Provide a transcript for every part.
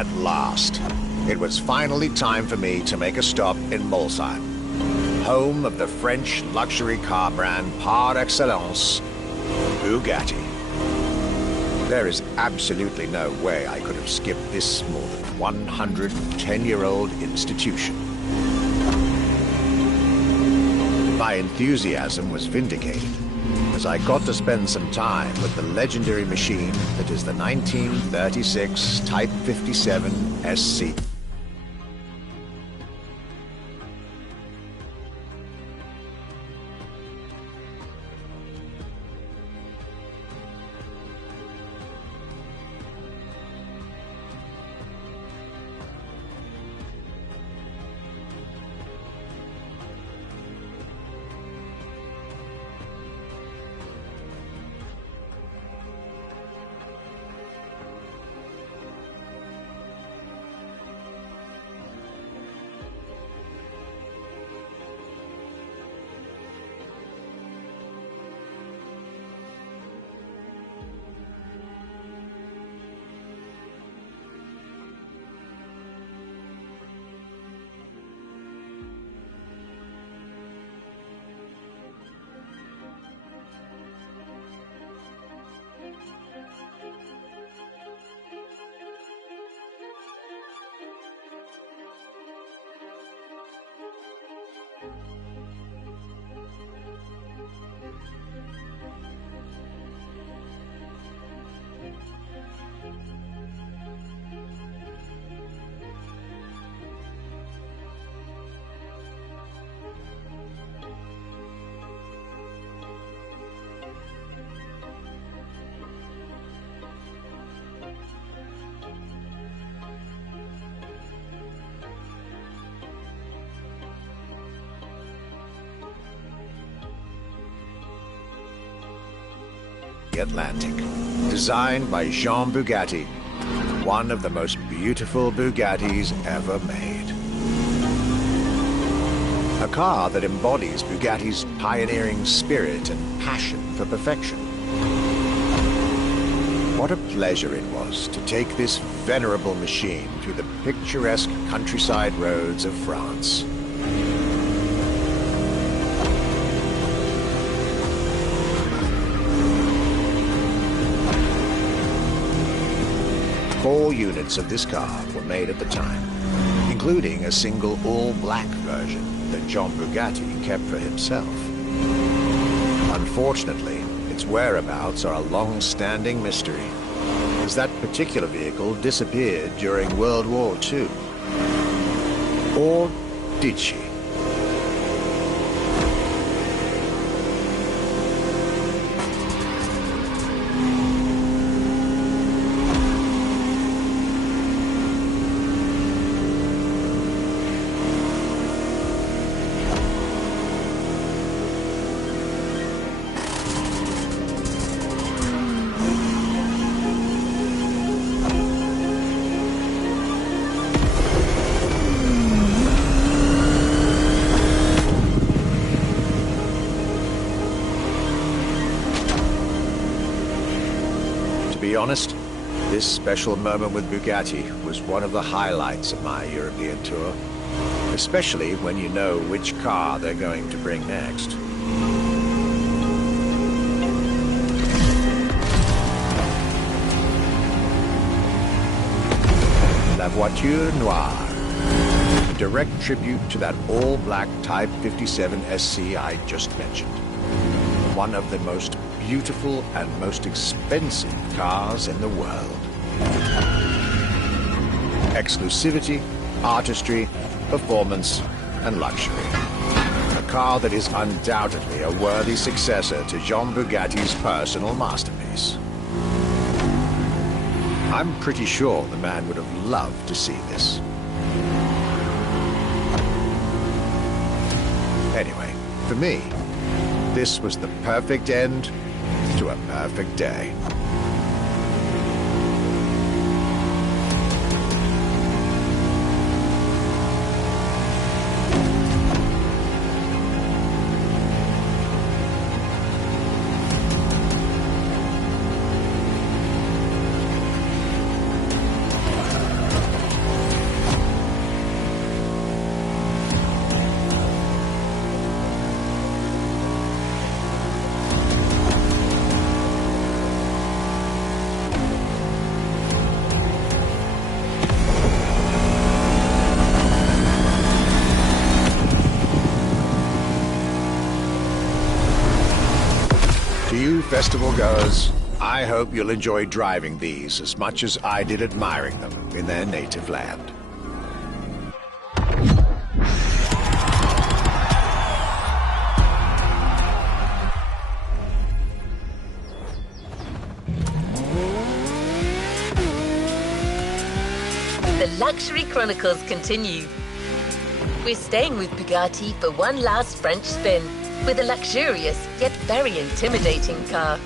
At last, it was finally time for me to make a stop in Molsheim, home of the French luxury car brand par excellence, Bugatti. There is absolutely no way I could have skipped this more than 110-year-old institution. My enthusiasm was vindicated, as I got to spend some time with the legendary machine that is the 1936 Type 57 SC. Atlantic, designed by Jean Bugatti, one of the most beautiful Bugattis ever made. A car that embodies Bugatti's pioneering spirit and passion for perfection. What a pleasure it was to take this venerable machine through the picturesque countryside roads of France. Four units of this car were made at the time, including a single all-black version that Jean Bugatti kept for himself. Unfortunately, its whereabouts are a long-standing mystery, as that particular vehicle disappeared during World War II. Or did she? To be honest, this special moment with Bugatti was one of the highlights of my European tour, especially when you know which car they're going to bring next. La Voiture Noire, a direct tribute to that all-black Type 57 SC I just mentioned. One of the most beautiful and most expensive cars in the world. Exclusivity, artistry, performance, and luxury. A car that is undoubtedly a worthy successor to Jean Bugatti's personal masterpiece. I'm pretty sure the man would have loved to see this. Anyway, for me, this was the perfect end to a perfect day. Tourgoers, I hope you'll enjoy driving these as much as I did admiring them in their native land. The Luxury Chronicles continue. We're staying with Bugatti for one last French spin with a luxurious yet very intimidating car.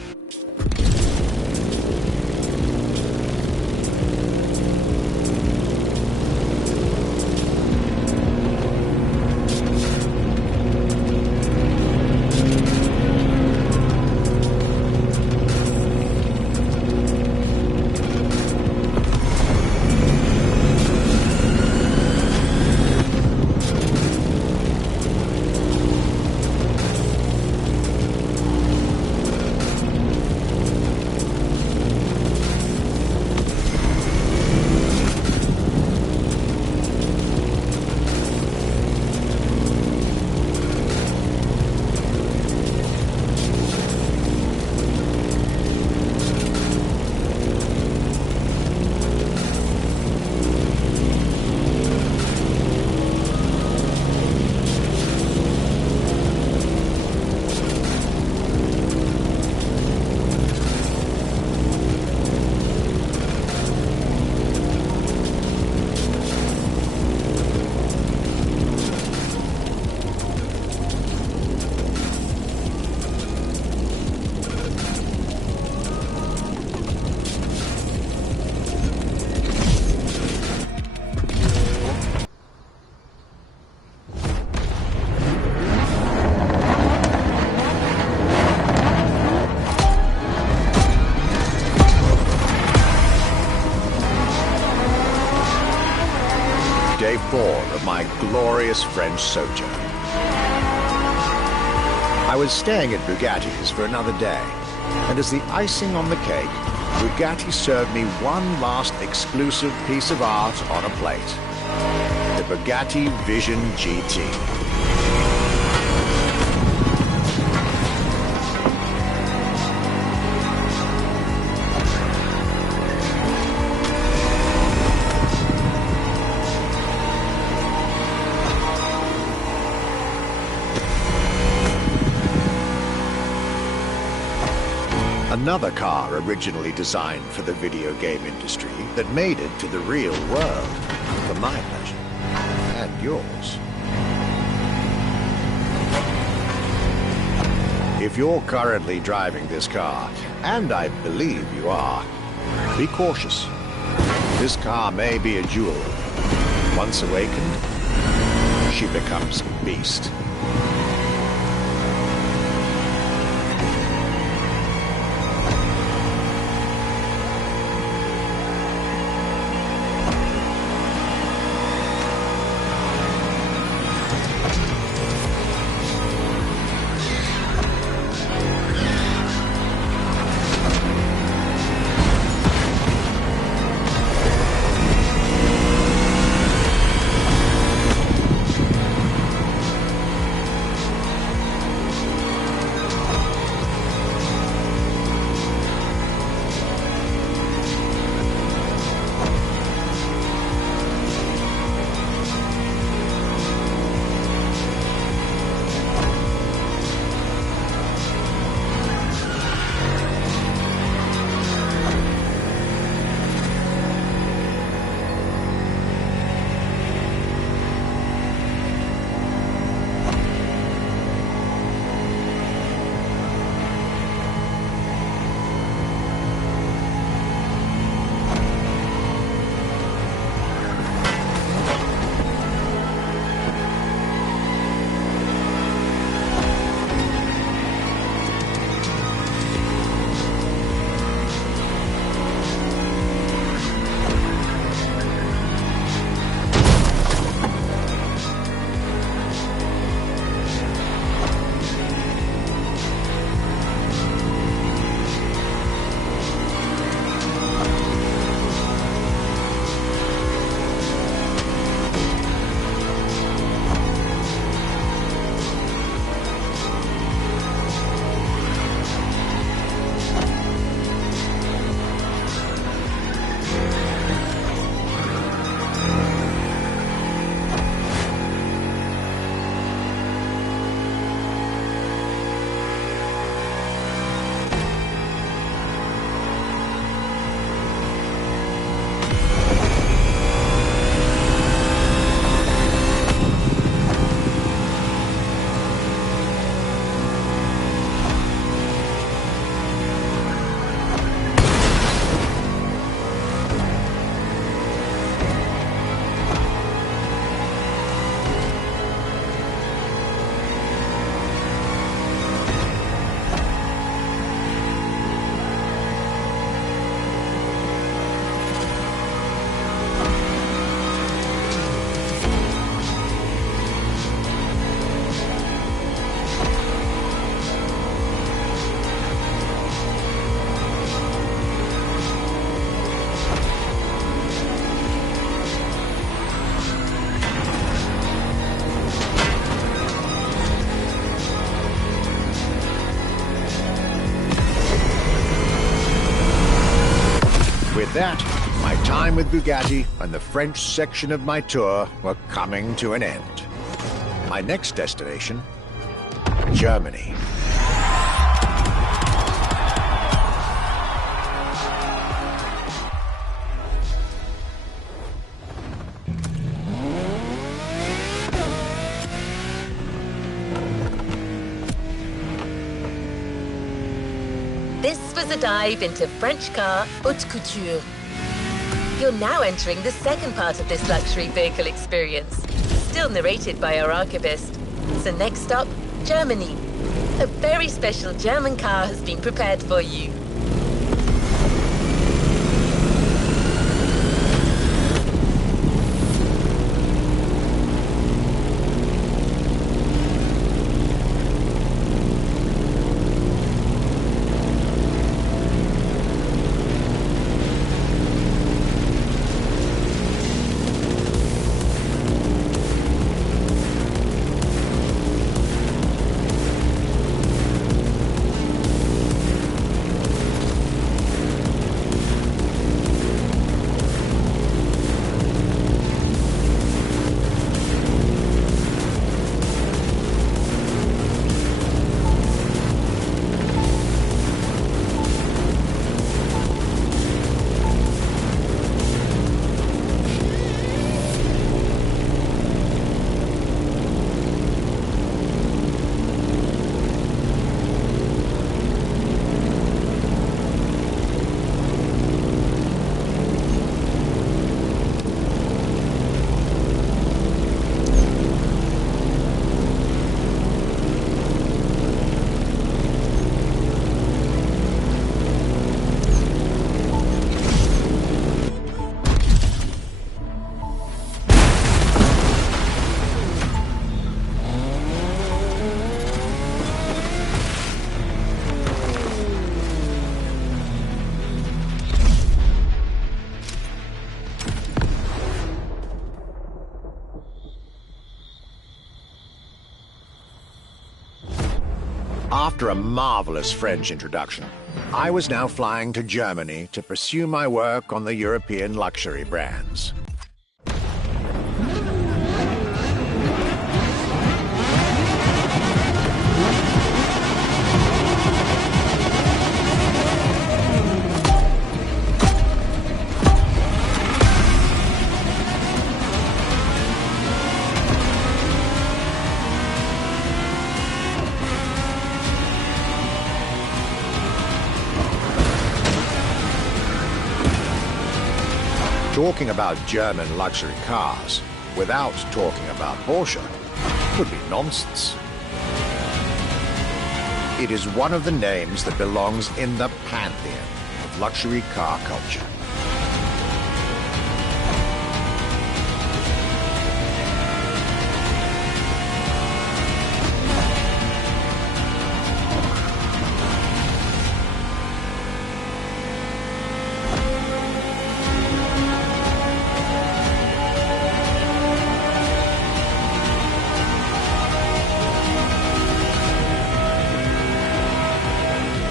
Day 4 of my glorious French sojourn. I was staying at Bugatti's for another day, and as the icing on the cake, Bugatti served me one last exclusive piece of art on a plate. The Bugatti Vision GT. Another car originally designed for the video game industry that made it to the real world for my pleasure and yours. If you're currently driving this car, and I believe you are, be cautious. This car may be a jewel. Once awakened, she becomes a beast. With that, my time with Bugatti and the French section of my tour were coming to an end. My next destination, Germany. This was a dive into French car haute couture. You're now entering the second part of this luxury vehicle experience, still narrated by our archivist. So next stop, Germany. A very special German car has been prepared for you. After a marvelous French introduction, I was now flying to Germany to pursue my work on the European luxury brands. Talking about German luxury cars without talking about Porsche would be nonsense. It is one of the names that belongs in the pantheon of luxury car culture.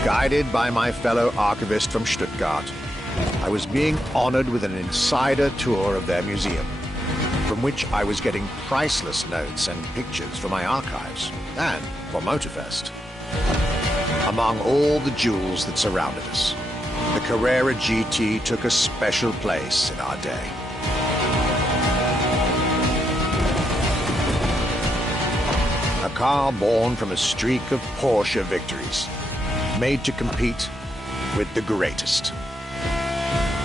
Guided by my fellow archivist from Stuttgart, I was being honored with an insider tour of their museum, from which I was getting priceless notes and pictures for my archives and for Motorfest. Among all the jewels that surrounded us, the Carrera GT took a special place in our day. A car born from a streak of Porsche victories, made to compete with the greatest.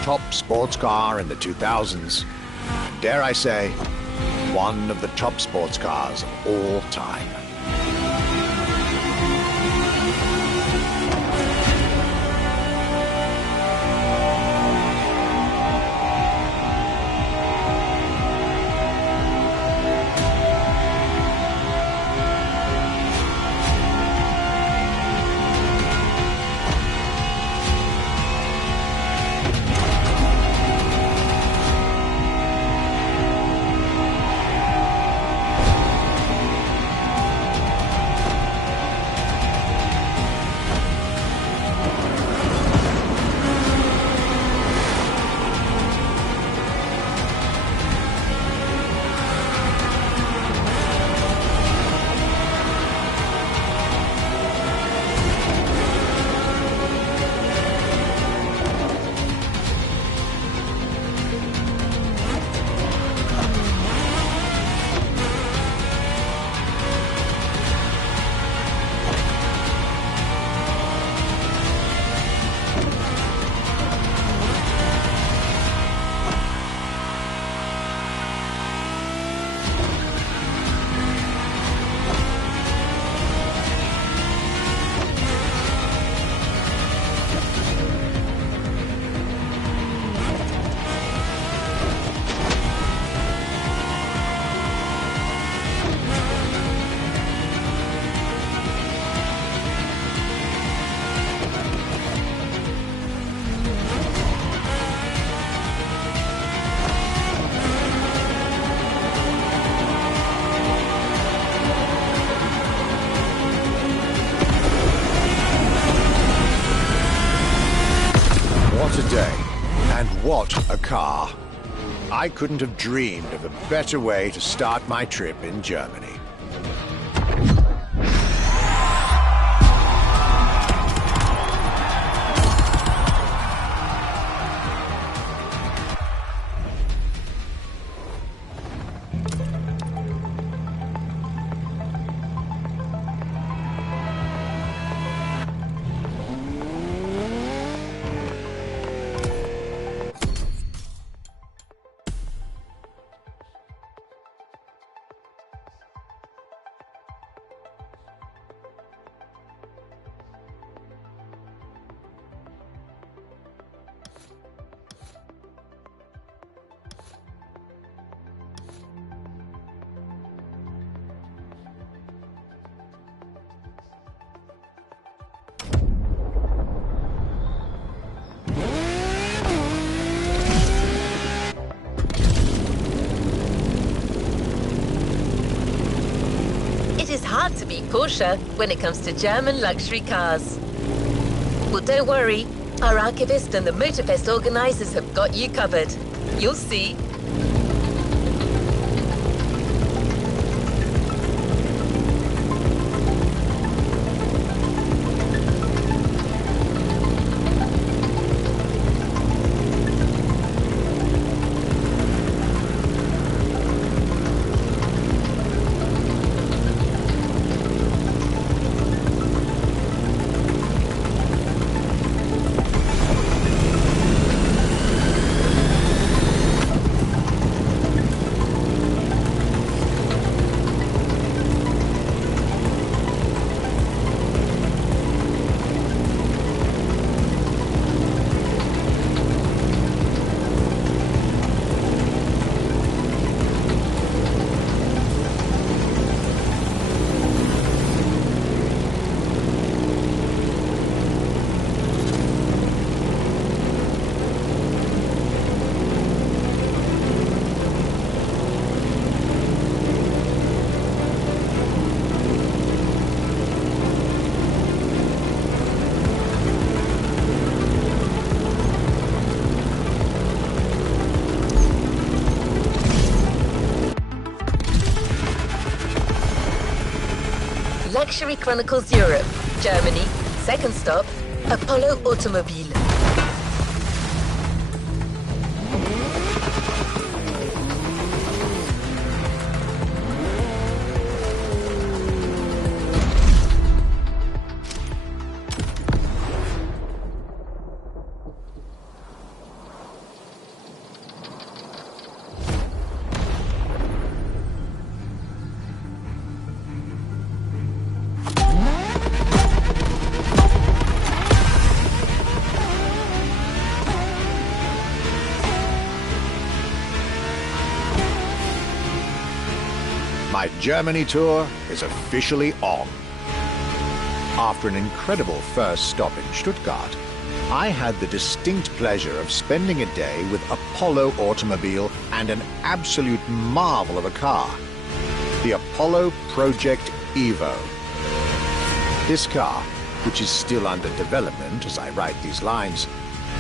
Top sports car in the 2000s, dare I say, one of the top sports cars of all time. What a day. And what a car. I couldn't have dreamed of a better way to start my trip in Germany. It is hard to beat Porsche when it comes to German luxury cars. Well, don't worry. Our archivist and the Motorfest organizers have got you covered. You'll see. Luxury Chronicles Europe, Germany. Second stop, Apollo Automobile. My Germany tour is officially on. After an incredible first stop in Stuttgart, I had the distinct pleasure of spending a day with Apollo Automobile and an absolute marvel of a car, the Apollo Project Evo. This car, which is still under development as I write these lines,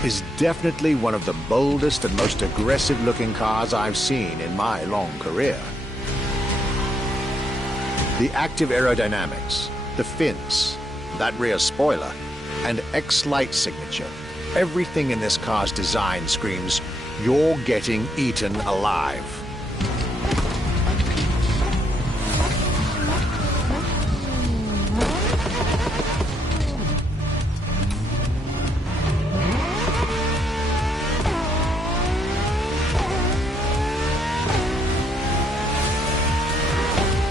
is definitely one of the boldest and most aggressive-looking cars I've seen in my long career. The active aerodynamics, the fins, that rear spoiler, and X-Light signature, everything in this car's design screams, you're getting eaten alive.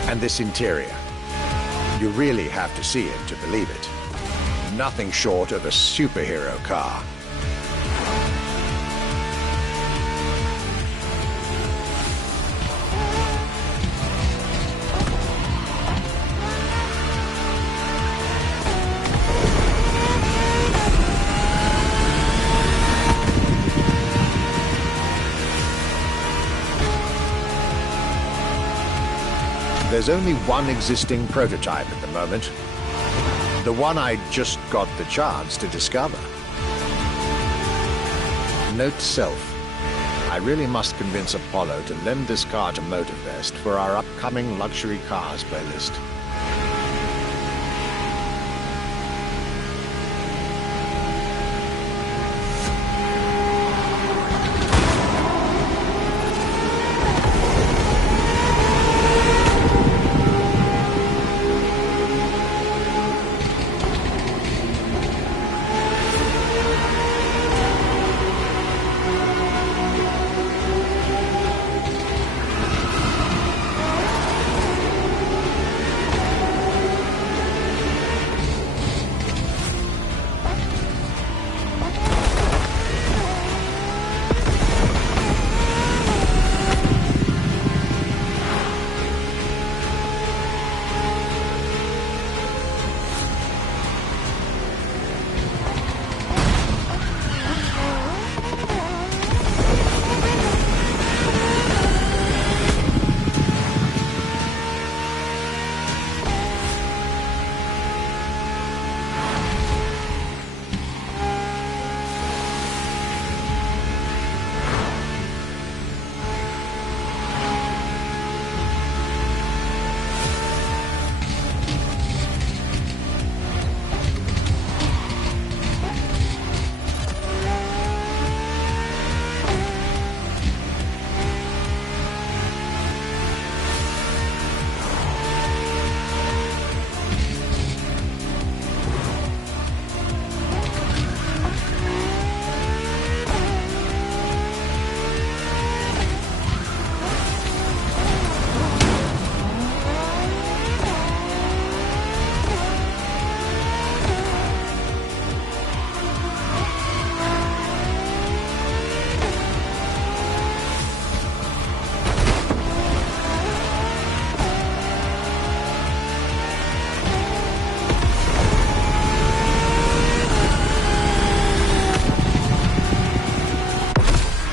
And this interior, you really have to see it to believe it. Nothing short of a superhero car. There's only one existing prototype at the moment. The one I just got the chance to discover. Note to self. I really must convince Apollo to lend this car to Motorvest for our upcoming luxury cars playlist.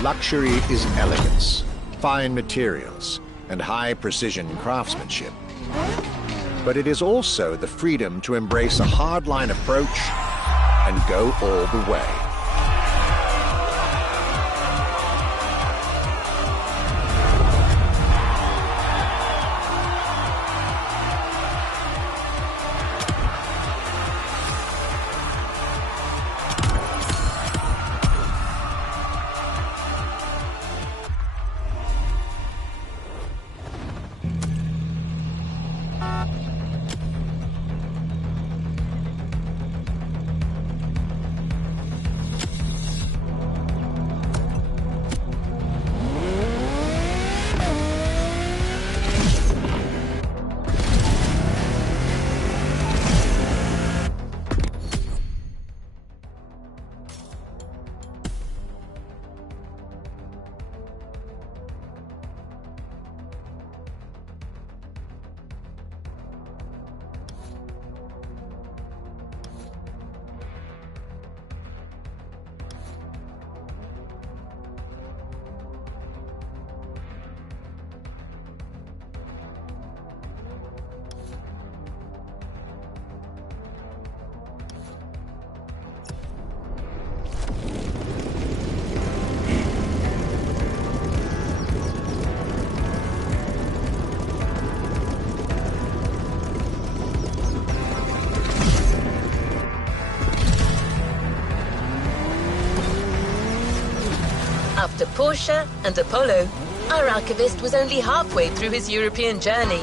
Luxury is elegance, fine materials, and high-precision craftsmanship. But it is also the freedom to embrace a hardline approach and go all the way. After Porsche and Apollo, our archivist was only halfway through his European journey.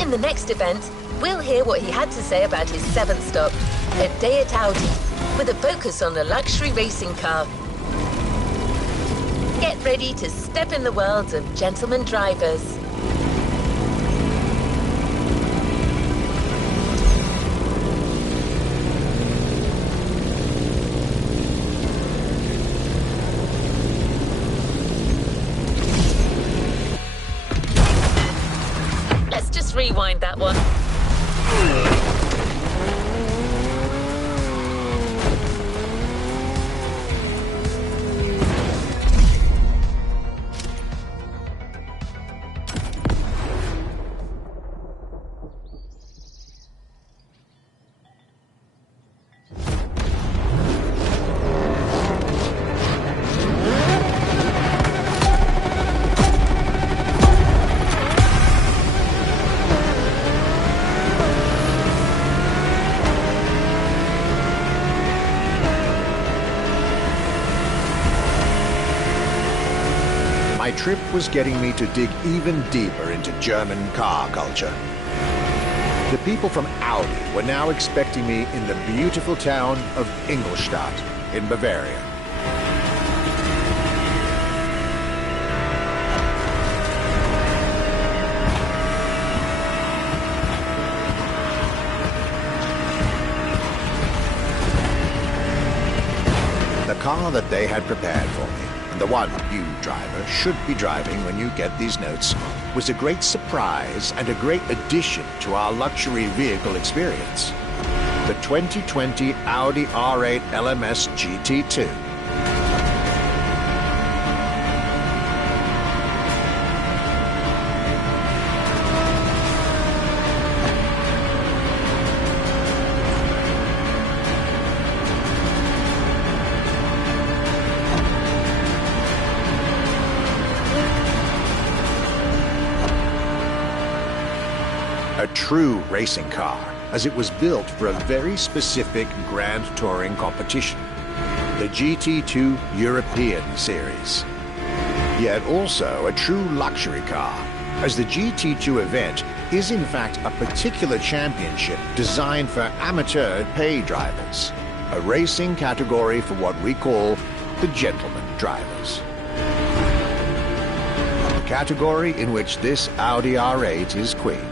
In the next event, we'll hear what he had to say about his seventh stop, a day at Audi, with a focus on a luxury racing car. Get ready to step in the world of gentleman drivers. Rewind that one. my trip was getting me to dig even deeper into German car culture. The people from Audi were now expecting me in the beautiful town of Ingolstadt in Bavaria. The car that they had prepared for me, and the one you, driver, should be driving when you get these notes, was a great surprise and a great addition to our luxury vehicle experience. The 2020 Audi R8 LMS GT2. A true racing car, as it was built for a very specific Grand Touring competition, the GT2 European Series. Yet also a true luxury car, as the GT2 event is in fact a particular championship designed for amateur pay drivers, a racing category for what we call the gentleman drivers. The category in which this Audi R8 is queen.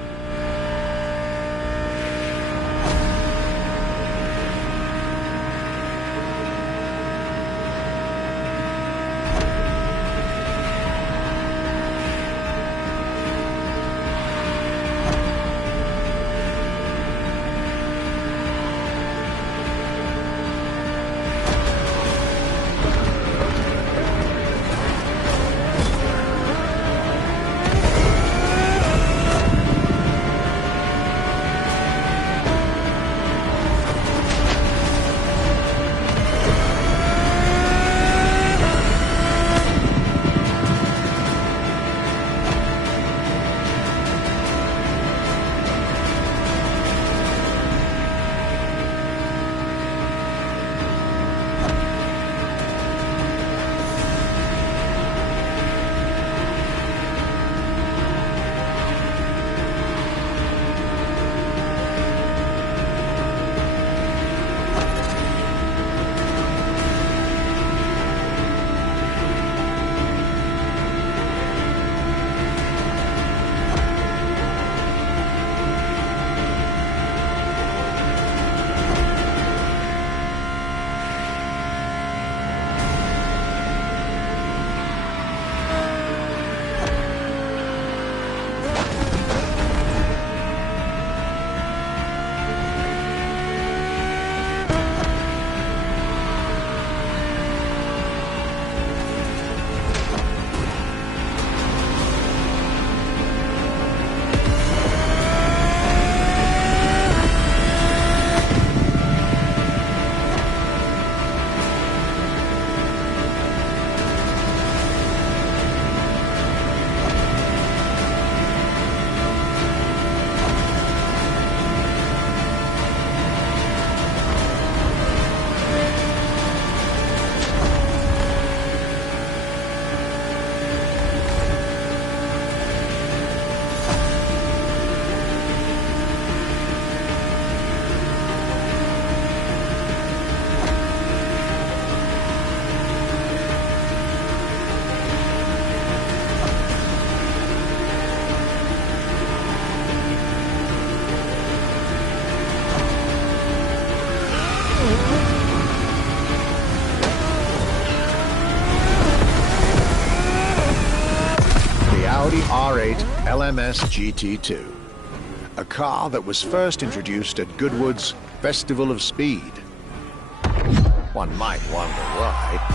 Audi R8 LMS GT2, a car that was first introduced at Goodwood's Festival of Speed. One might wonder why.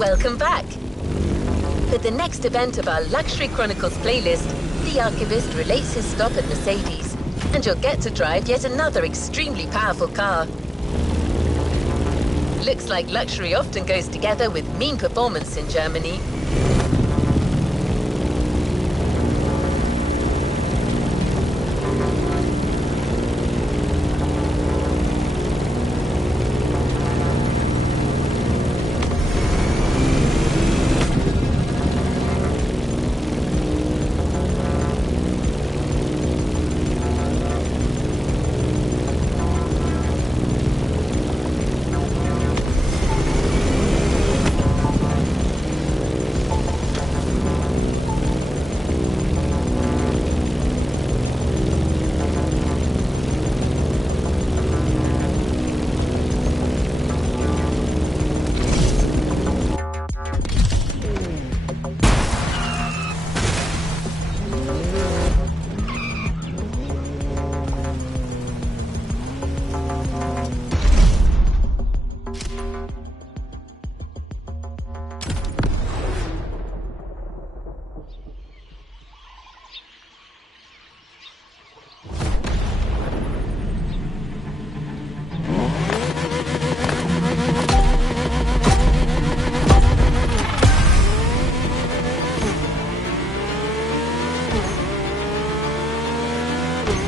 Welcome back. For the next event of our Luxury Chronicles playlist, the Archivist relates his stop at Mercedes, and you'll get to drive yet another extremely powerful car. Looks like luxury often goes together with mean performance in Germany.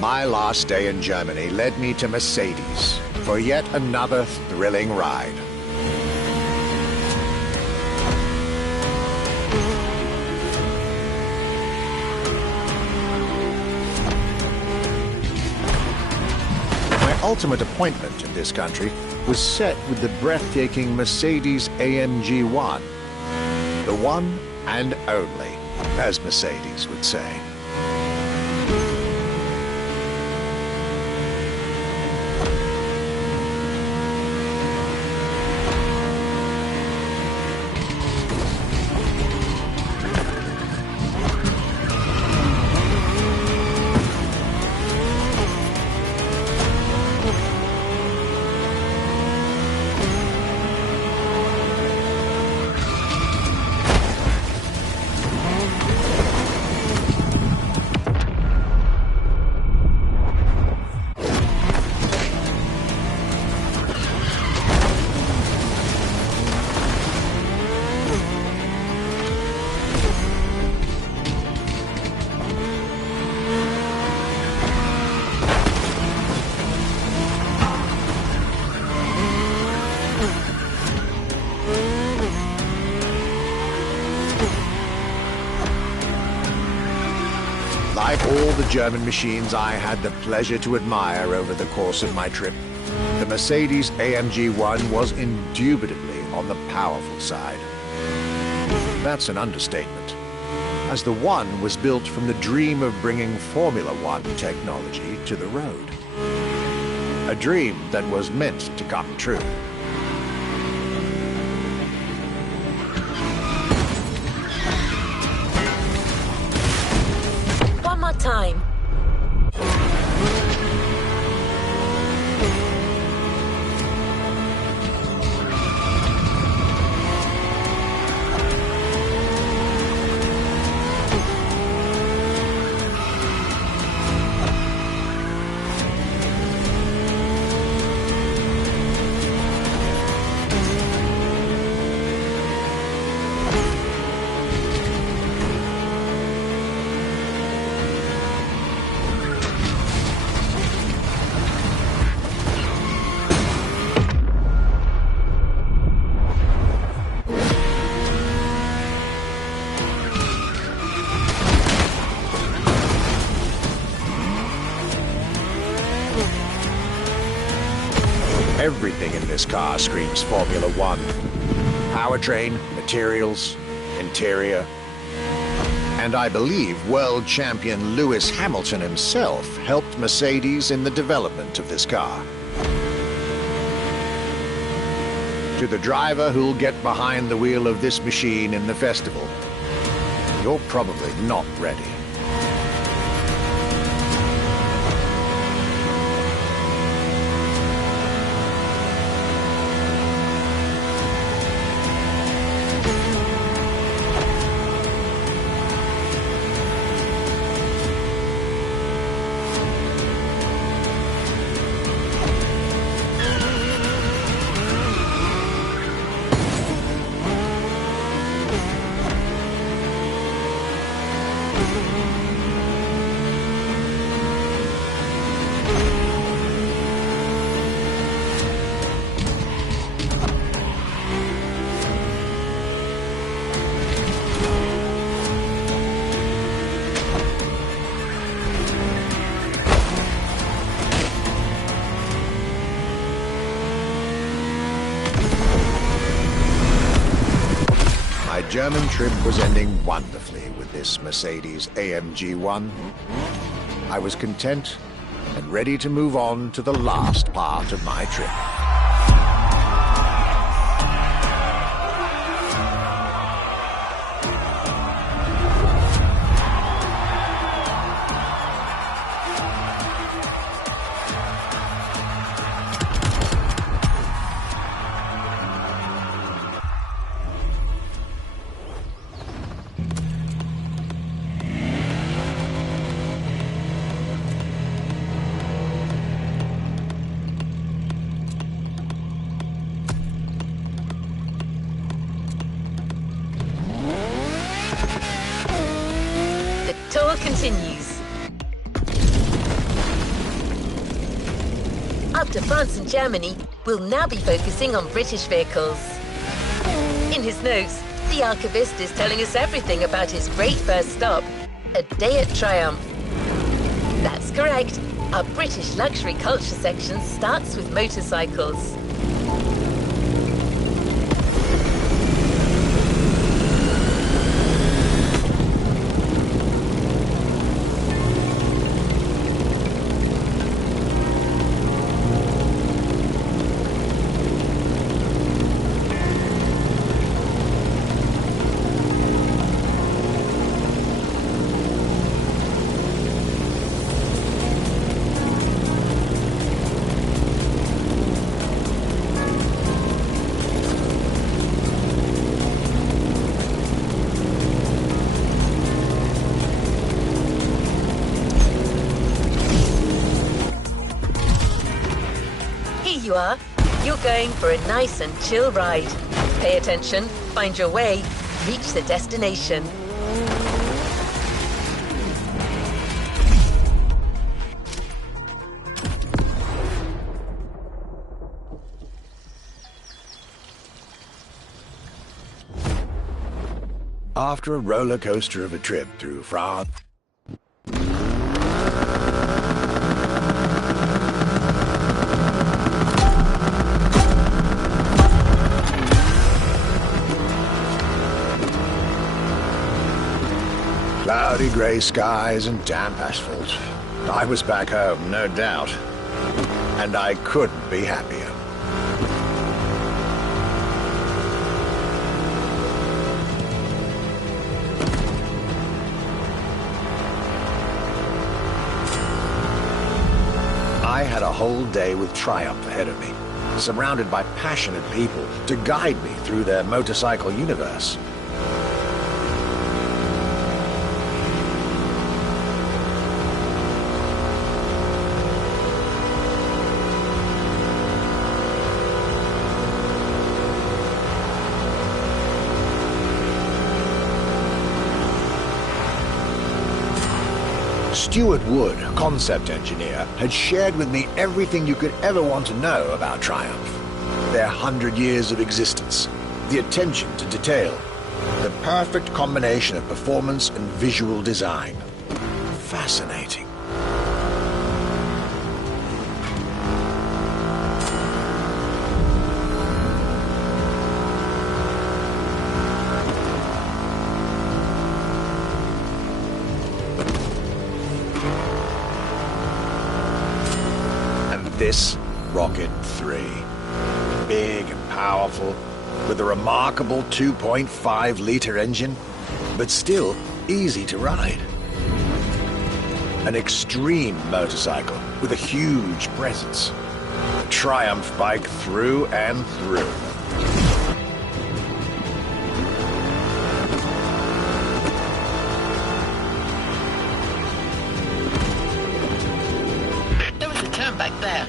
My last day in Germany led me to Mercedes for yet another thrilling ride. My ultimate appointment in this country was set with the breathtaking Mercedes AMG 1. The one and only, as Mercedes would say. Like all the German machines I had the pleasure to admire over the course of my trip, the Mercedes AMG 1 was indubitably on the powerful side. That's an understatement, as the One was built from the dream of bringing Formula One technology to the road. A dream that was meant to come true. Time. Everything in this car screams Formula One. Powertrain, materials, interior. And I believe world champion Lewis Hamilton himself helped Mercedes in the development of this car. To the driver who'll get behind the wheel of this machine in the festival, you're probably not ready. German trip was ending wonderfully with this Mercedes AMG 1. I was content and ready to move on to the last part of my trip. Continues. After France and Germany, we'll now be focusing on British vehicles. In his notes, the archivist is telling us everything about his great first stop, a day at Triumph. That's correct. Our British luxury culture section starts with motorcycles. You are. You're going for a nice and chill ride. Pay attention, find your way, reach the destination. After a roller coaster of a trip through France, cloudy grey skies and damp asphalt, I was back home, no doubt. And I couldn't be happier. I had a whole day with Triumph ahead of me, surrounded by passionate people to guide me through their motorcycle universe. Stuart Wood, concept engineer, had shared with me everything you could ever want to know about Triumph. Their 100 years of existence, the attention to detail, the perfect combination of performance and visual design. Fascinating. This Rocket 3. Big and powerful, with a remarkable 2.5-liter engine, but still easy to ride. An extreme motorcycle with a huge presence. A Triumph bike through and through. There was a turn back there.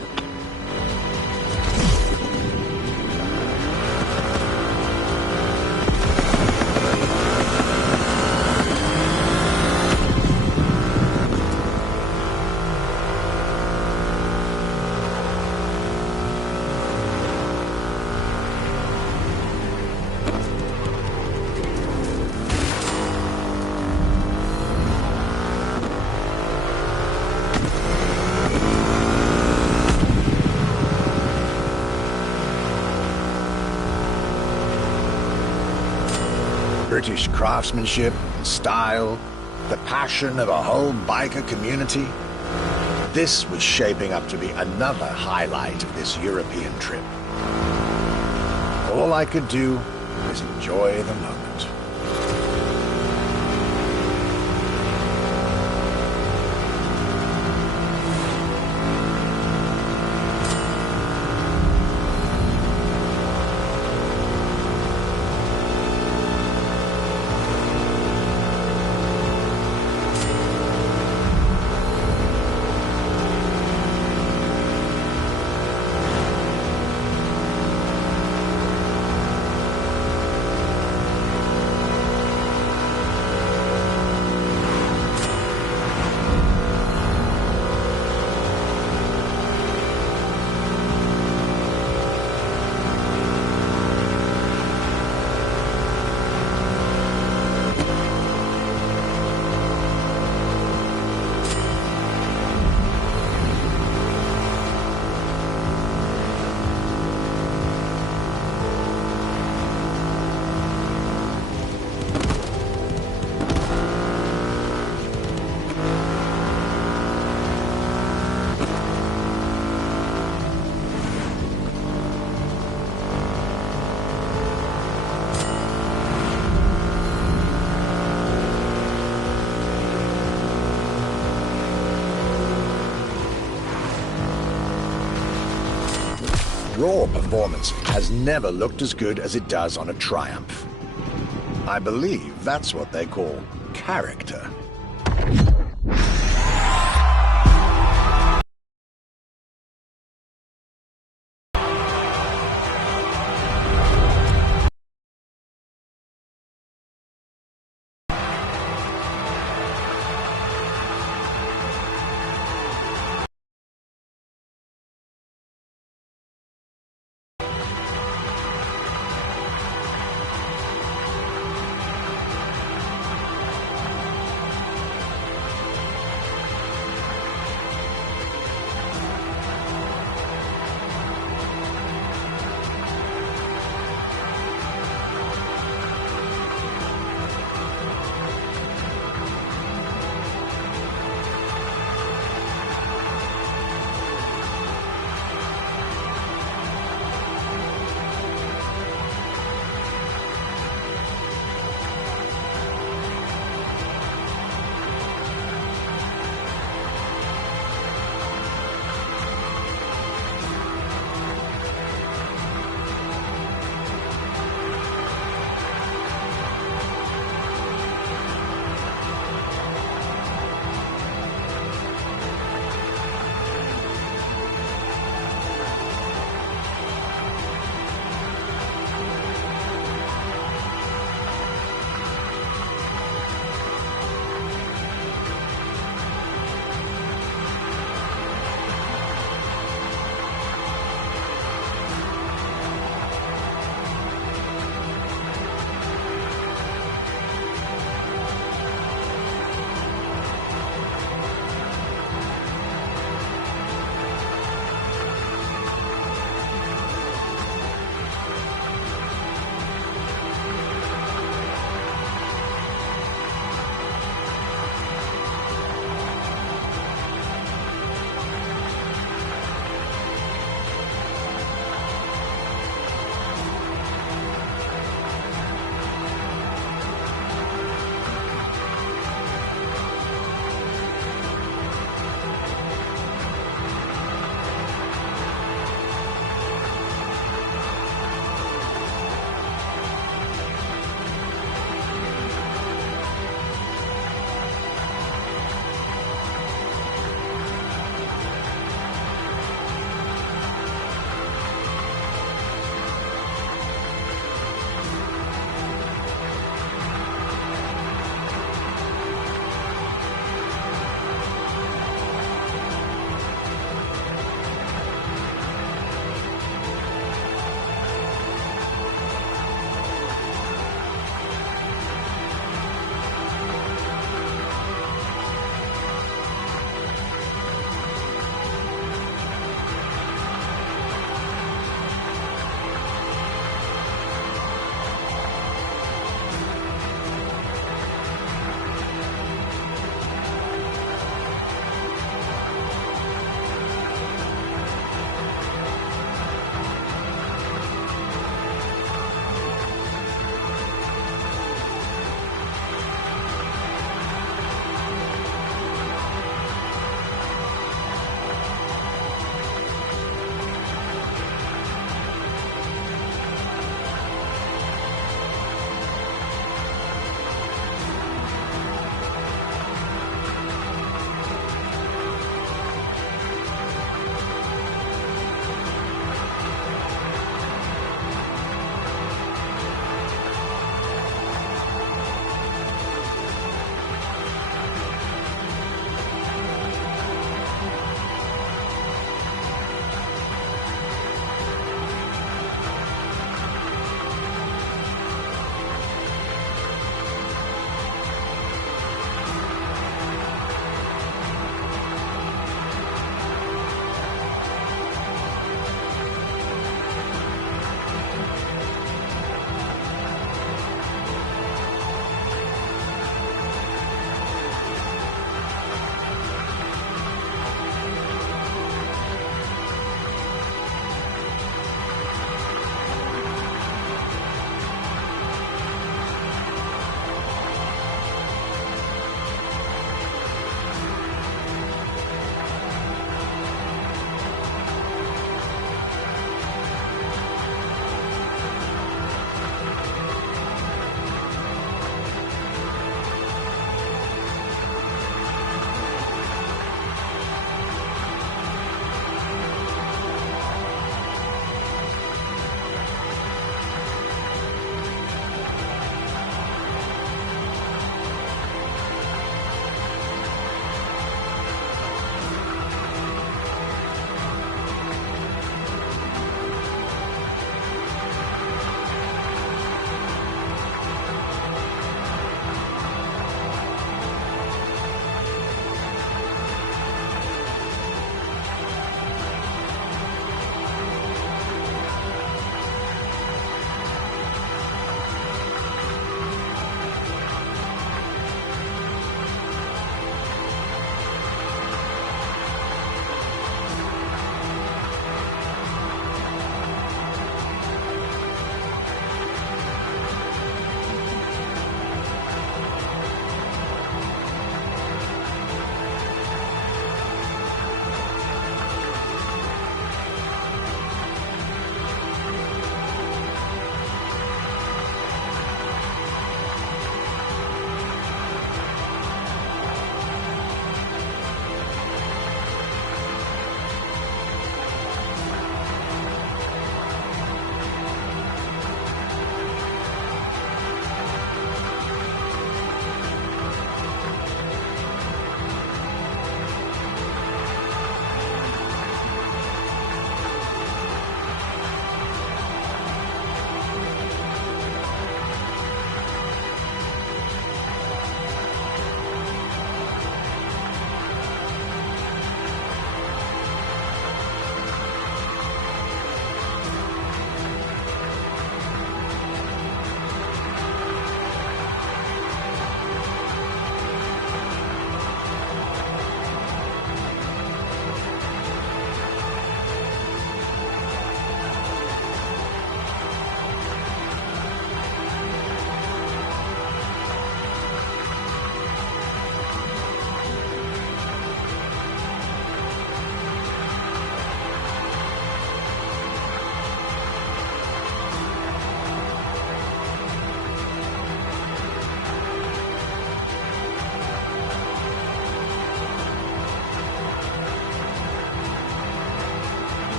British craftsmanship and style, the passion of a whole biker community. This was shaping up to be another highlight of this European trip. All I could do was enjoy the moment. Raw performance has never looked as good as it does on a Triumph. I believe that's what they call character.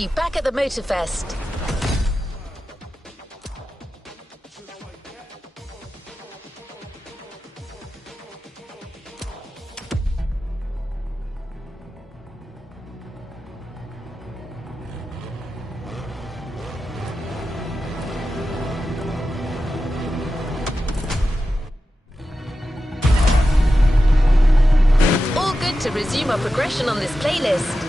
see you back at the Motorfest. All good to resume our progression on this playlist.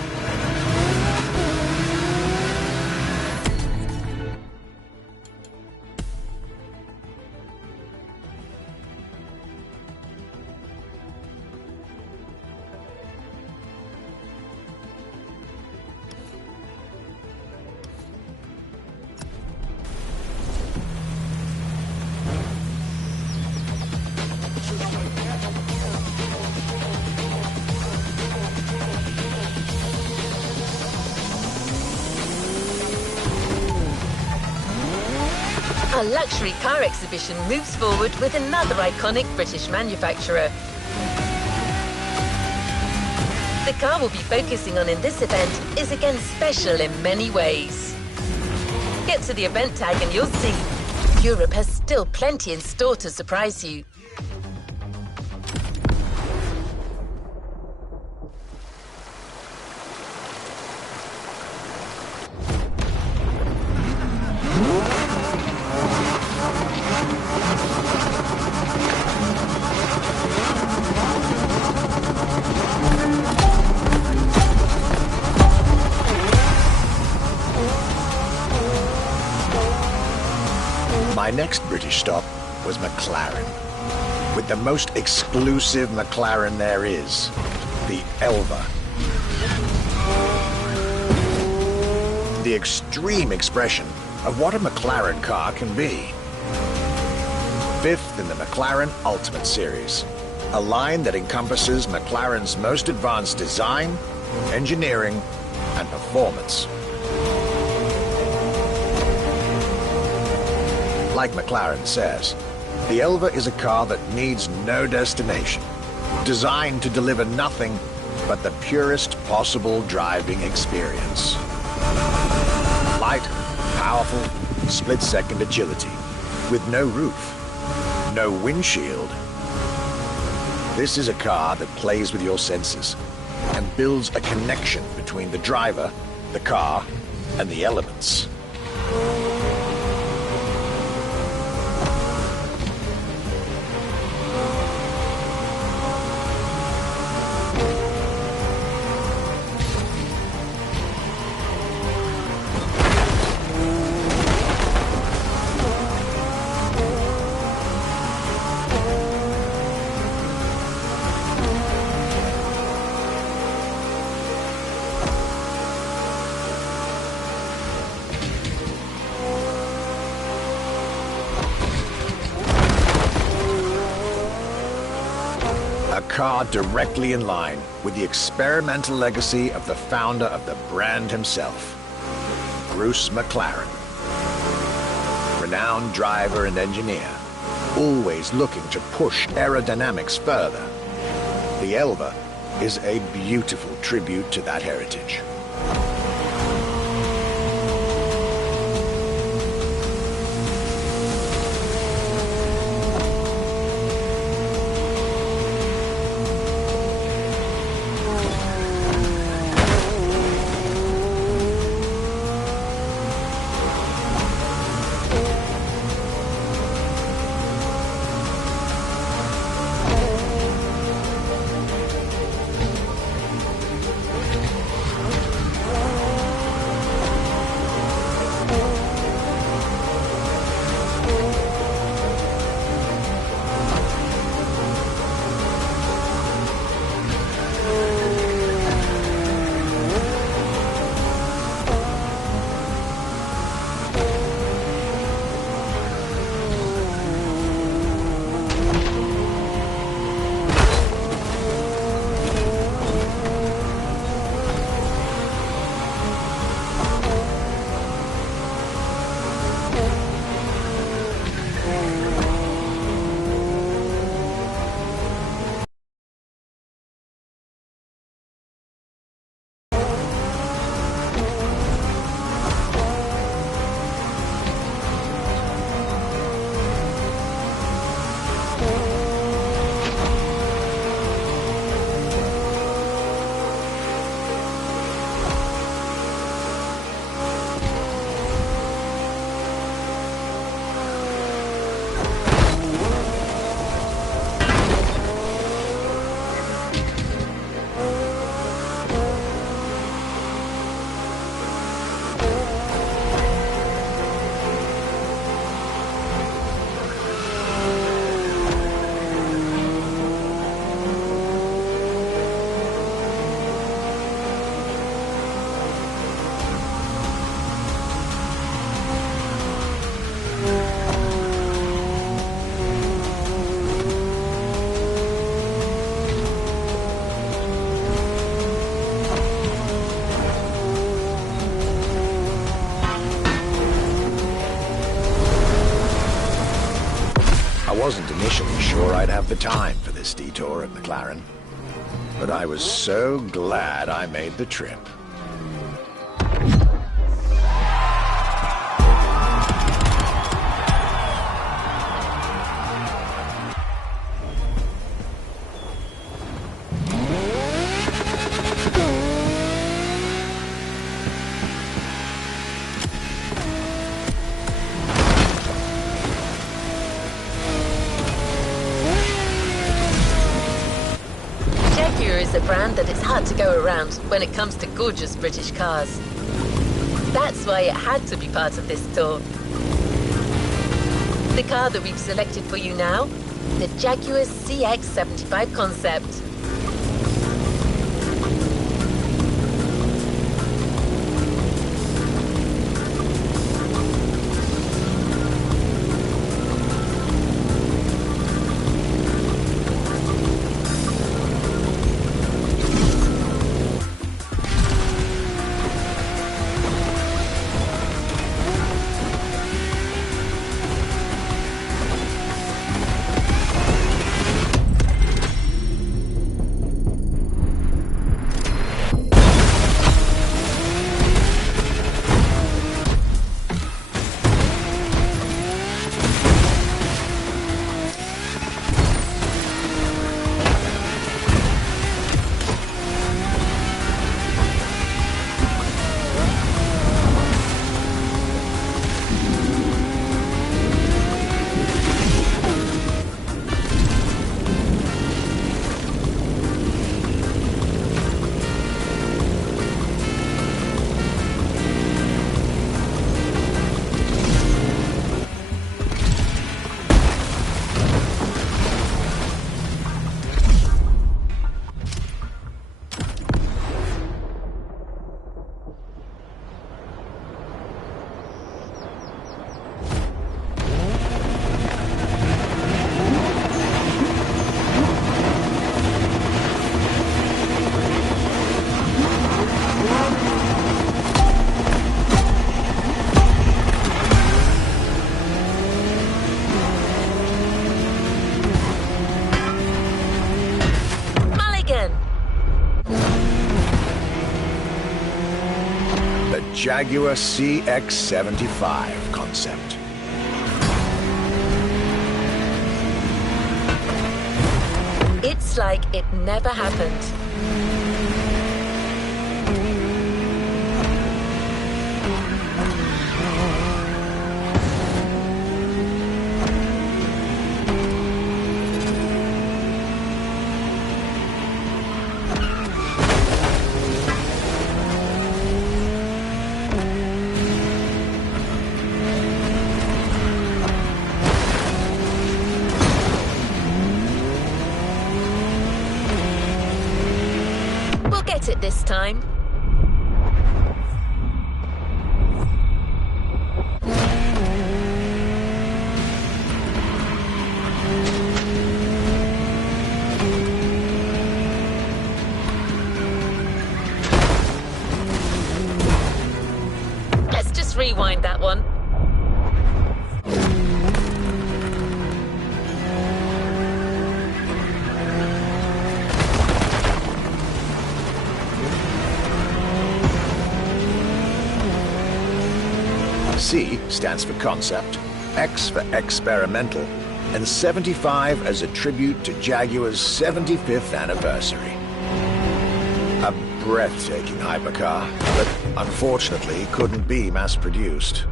Our luxury car exhibition moves forward with another iconic British manufacturer. The car we'll be focusing on in this event is again special in many ways. Get to the event tag and you'll see. Europe has still plenty in store to surprise you. My next British stop was McLaren, with the most exclusive McLaren there is, the Elva. The extreme expression of what a McLaren car can be. Fifth in the McLaren Ultimate Series, a line that encompasses McLaren's most advanced design, engineering, and performance. Like McLaren says, the Elva is a car that needs no destination, designed to deliver nothing but the purest possible driving experience. Light, powerful, split-second agility, with no roof, no windshield. This is a car that plays with your senses and builds a connection between the driver, the car, and the elements. A car directly in line with the experimental legacy of the founder of the brand himself, Bruce McLaren. Renowned driver and engineer, always looking to push aerodynamics further. The Elva is a beautiful tribute to that heritage. wasn't initially sure I'd have the time for this detour at McLaren, but I was so glad I made the trip. Is a brand that it's hard to go around when it comes to gorgeous British cars. That's why it had to be part of this tour. The car that we've selected for you now, the Jaguar CX-75 Concept. Jaguar CX-75 Concept. It's like it never happened. It this time. Let's just rewind that one. C stands for concept, X for experimental, and 75 as a tribute to Jaguar's 75th anniversary. A breathtaking hypercar that unfortunately couldn't be mass-produced.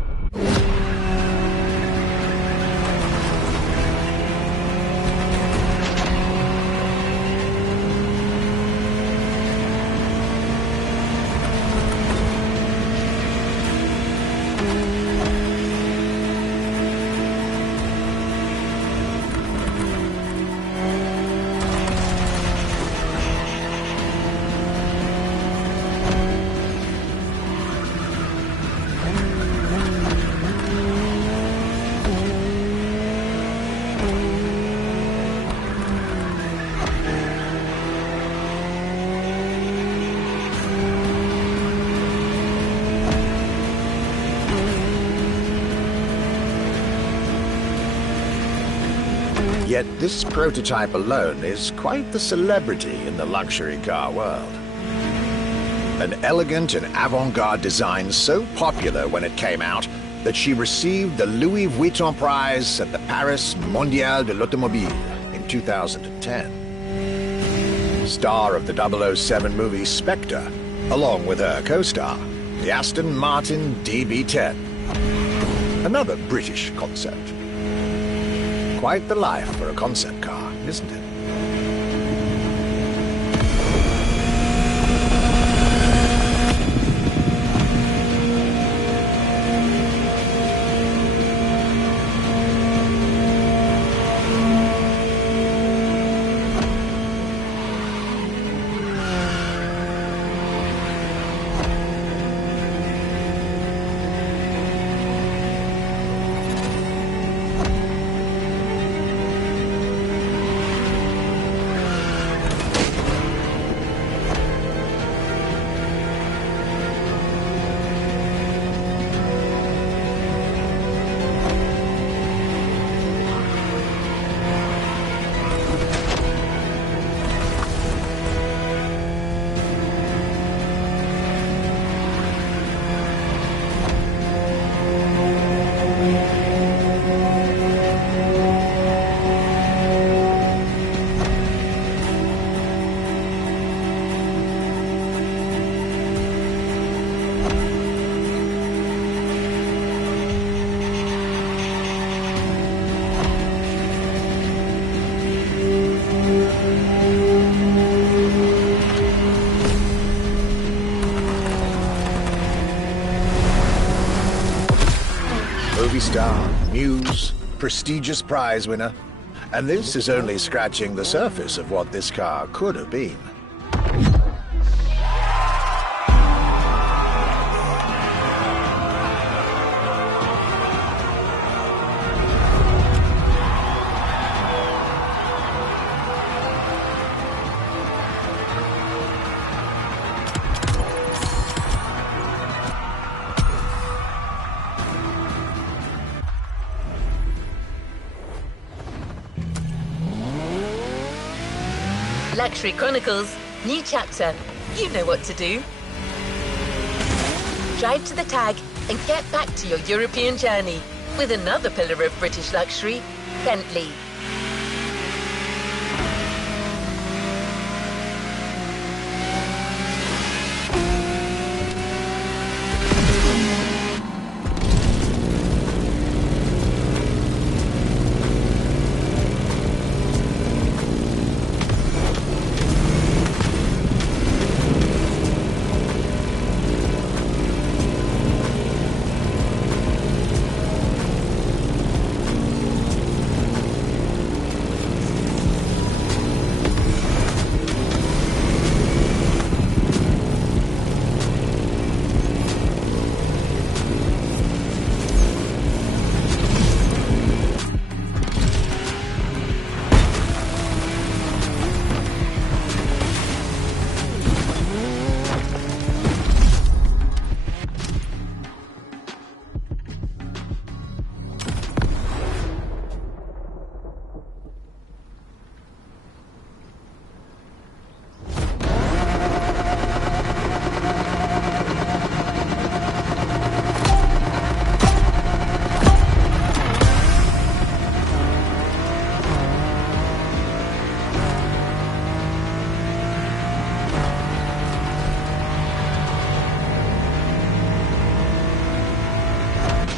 Yet this prototype alone is quite the celebrity in the luxury car world. An elegant and avant-garde design so popular when it came out that she received the Louis Vuitton Prize at the Paris Mondial de l'Automobile in 2010. Star of the 007 movie Spectre, along with her co-star, the Aston Martin DB10. Another British concept. Quite the life for a concept car, isn't it? Movie star, muse, prestigious prize winner. And this is only scratching the surface of what this car could have been. Luxury Chronicles, new chapter. You know what to do. Drive to the tag and get back to your European journey with another pillar of British luxury, Bentley.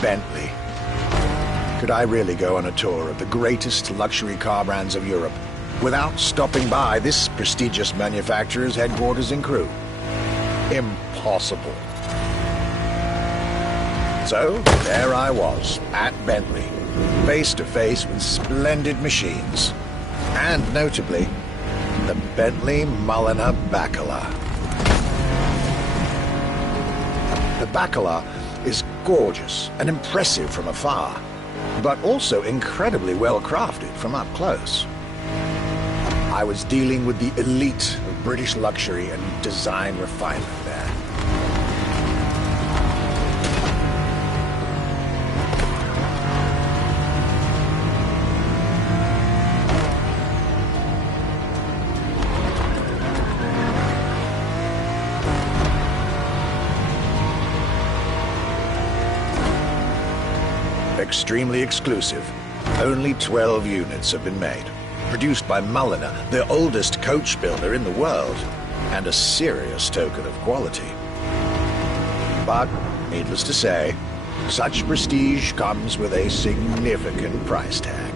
Bentley. Could I really go on a tour of the greatest luxury car brands of Europe without stopping by this prestigious manufacturer's headquarters in Crewe? Impossible. So, there I was, at Bentley, face to face with splendid machines. And notably, the Bentley Mulliner Bacala. The Bacala is gorgeous and impressive from afar, but also incredibly well crafted from up close. I was dealing with the elite of British luxury and design refinement there. extremely exclusive. Only 12 units have been made. Produced by Mulliner, the oldest coach builder in the world, and a serious token of quality. But, needless to say, such prestige comes with a significant price tag.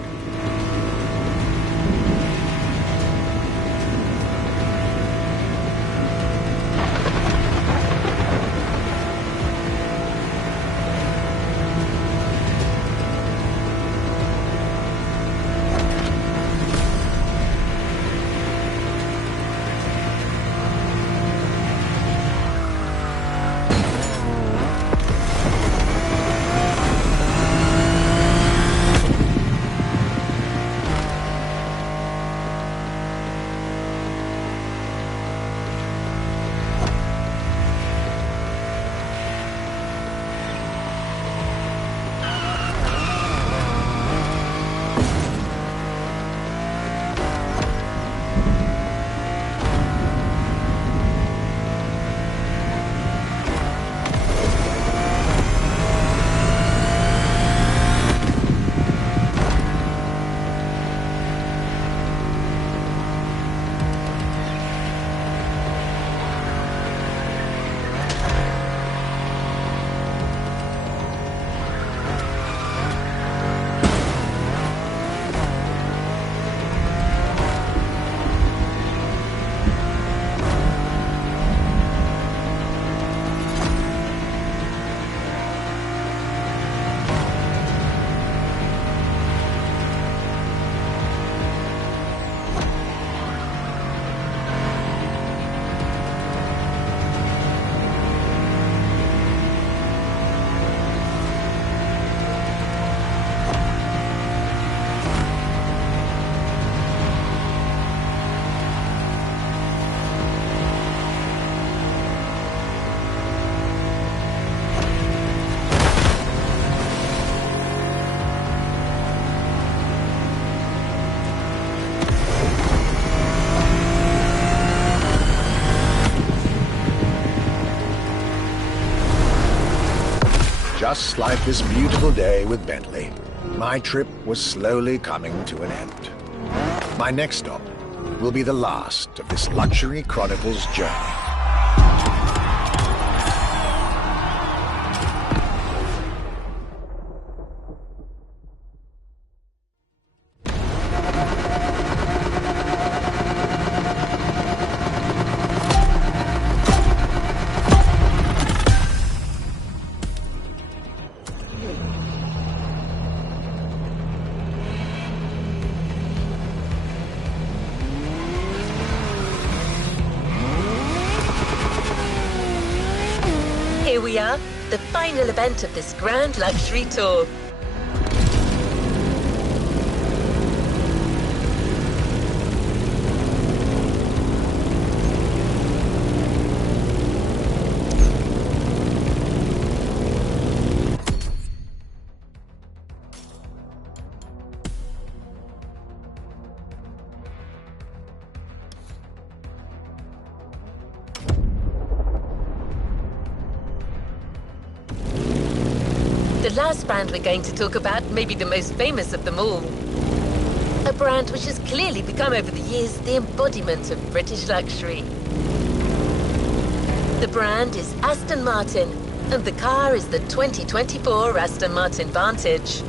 Just like this beautiful day with Bentley, my trip was slowly coming to an end. My next stop will be the last of this Luxury Chronicles journey. Here we are, the final event of this grand luxury tour. The last brand we're going to talk about may be the most famous of them all. A brand which has clearly become over the years the embodiment of British luxury. The brand is Aston Martin, and the car is the 2024 Aston Martin Vantage.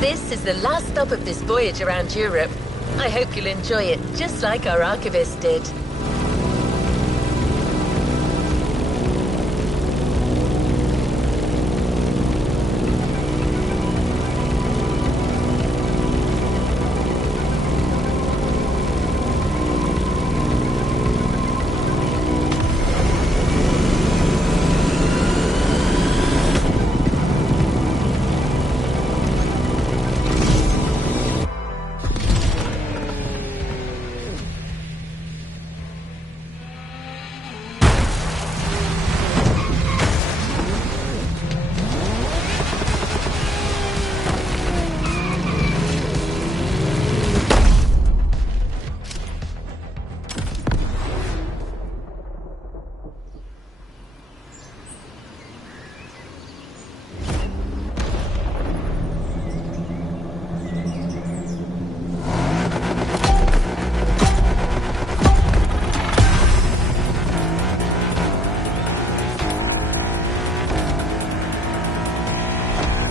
This is the last stop of this voyage around Europe. I hope you'll enjoy it just like our archivist did.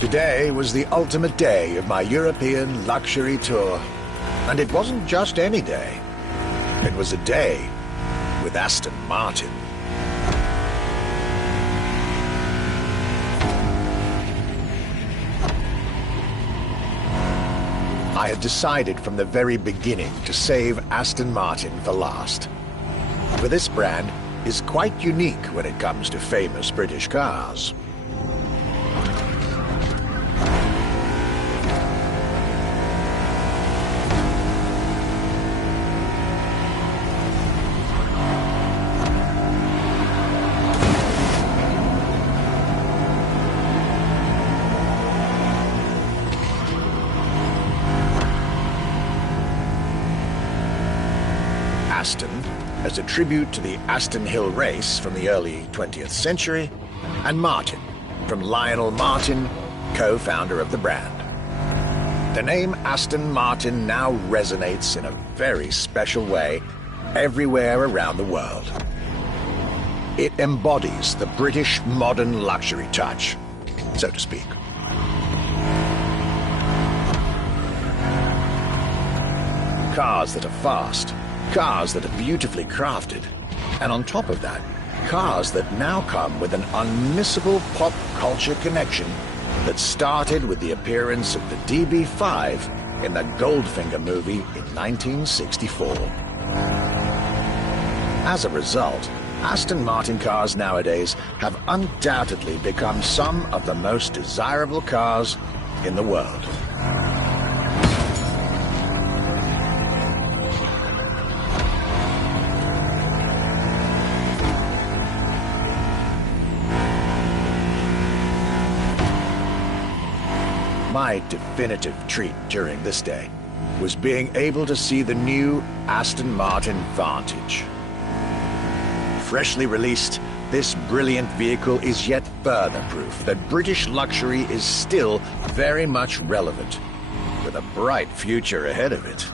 Today was the ultimate day of my European luxury tour. And it wasn't just any day. It was a day with Aston Martin. I had decided from the very beginning to save Aston Martin for last. For this brand is quite unique when it comes to famous British cars. Aston, as a tribute to the Aston Hill race from the early 20th century, and Martin, from Lionel Martin, co-founder of the brand. The name Aston Martin now resonates in a very special way everywhere around the world. It embodies the British modern luxury touch, so to speak. Cars that are fast, cars that are beautifully crafted, and on top of that, cars that now come with an unmissable pop culture connection that started with the appearance of the DB5 in the Goldfinger movie in 1964. As a result, Aston Martin cars nowadays have undoubtedly become some of the most desirable cars in the world. My definitive treat during this day was being able to see the new Aston Martin Vantage. Freshly released, this brilliant vehicle is yet further proof that British luxury is still very much relevant, with a bright future ahead of it.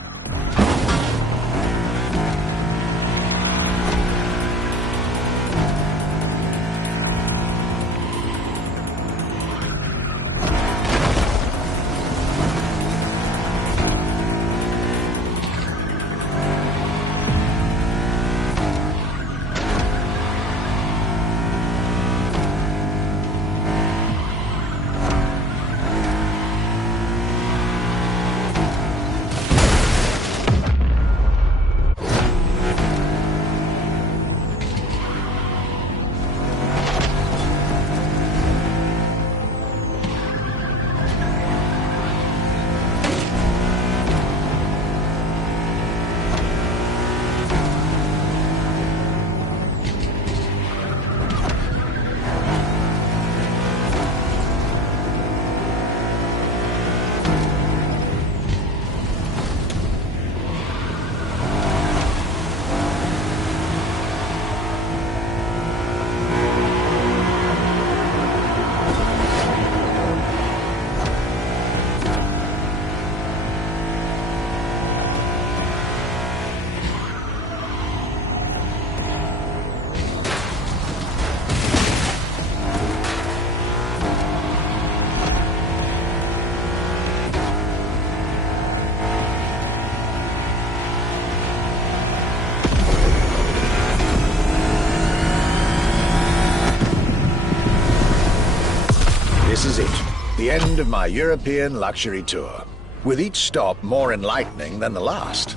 This is it, the end of my European luxury tour, with each stop more enlightening than the last.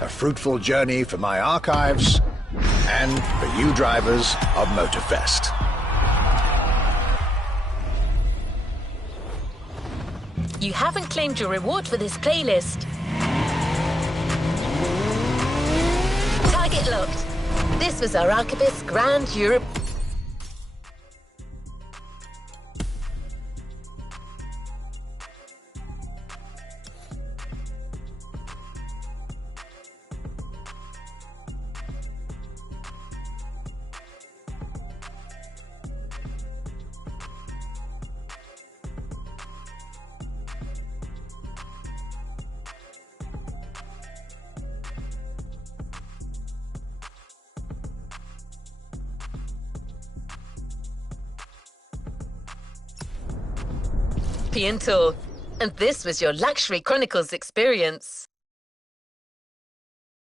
A fruitful journey for my archives and for you drivers of Motorfest. You haven't claimed your reward for this playlist. Target locked. This was our Archibus Grand Europe. European tour. And this was your Luxury Chronicles experience.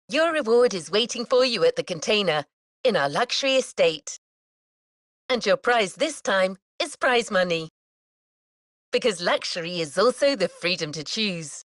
Your reward is waiting for you at the container in our luxury estate. And your prize this time is prize money. Because luxury is also the freedom to choose.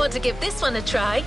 Want to give this one a try?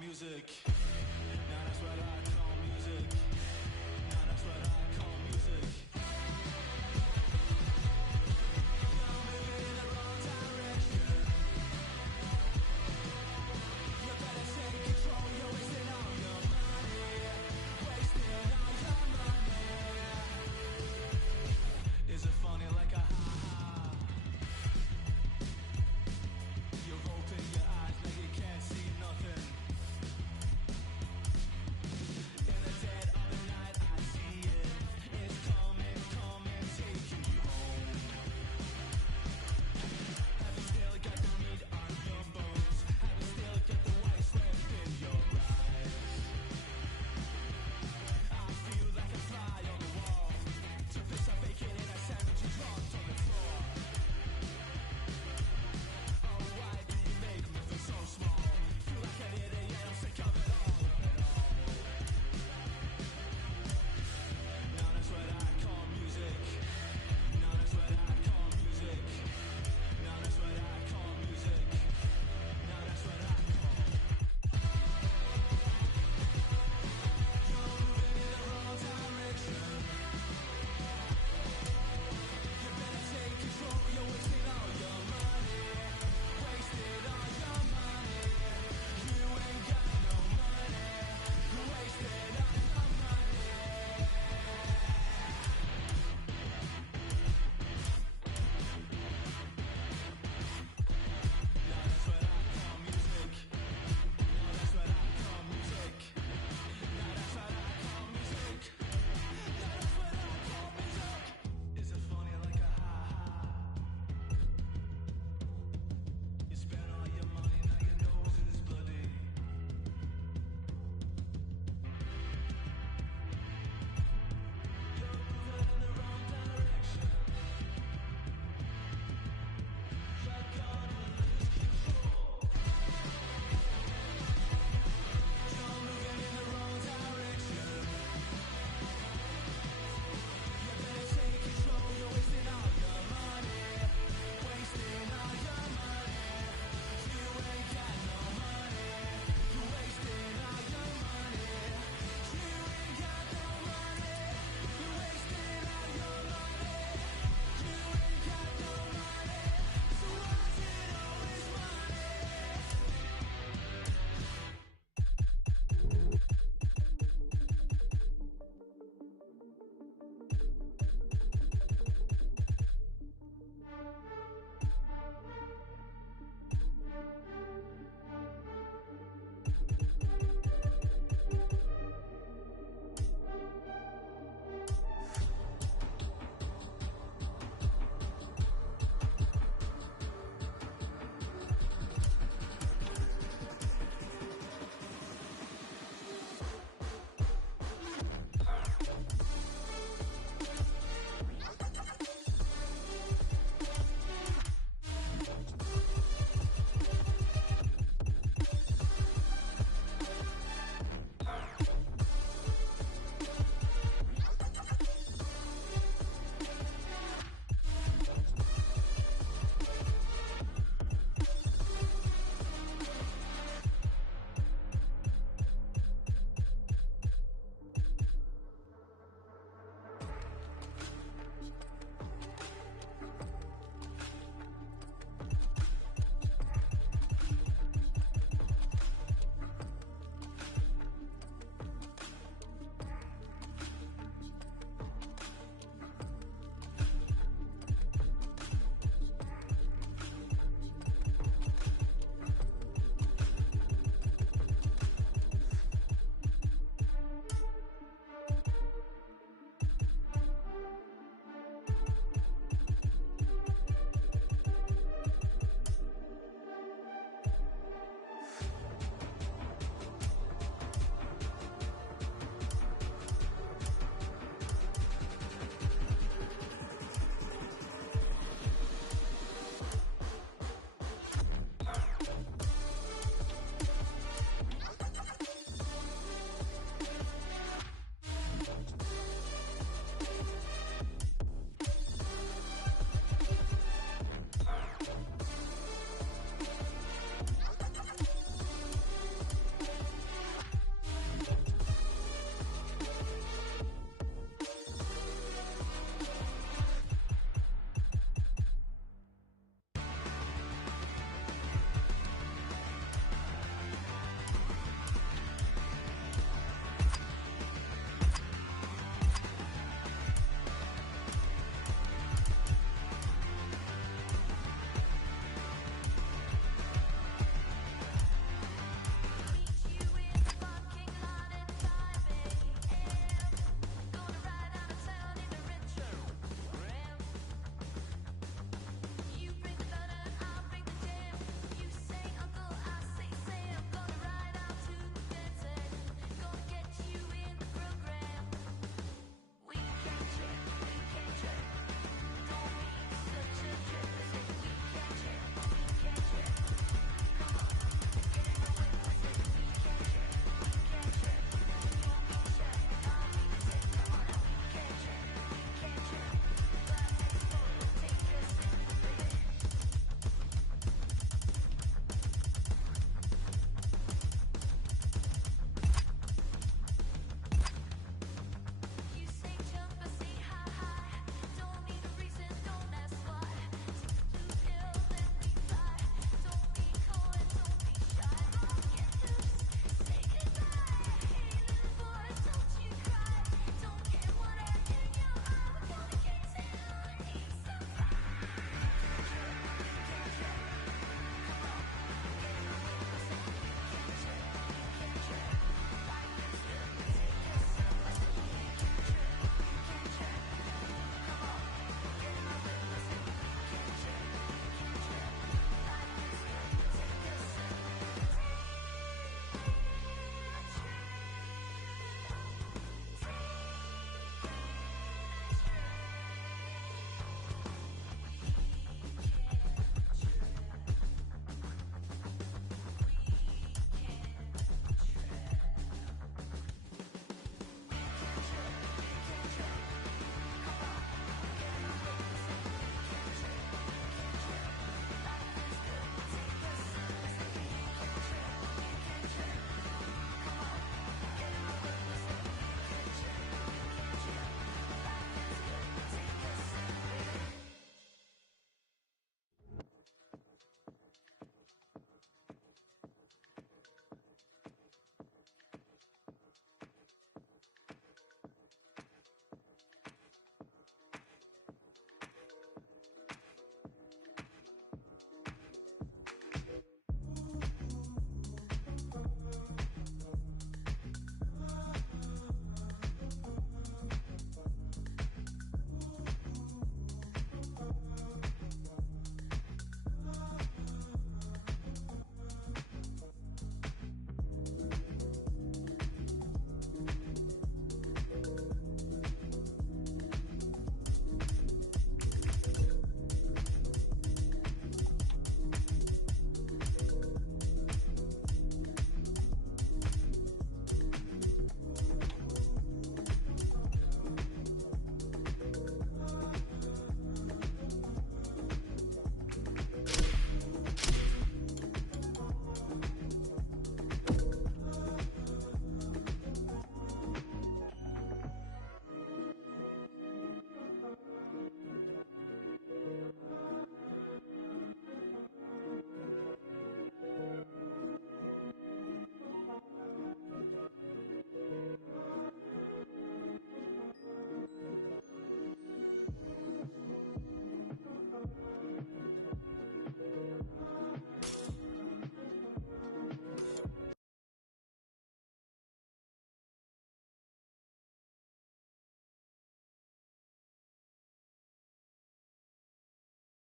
Music.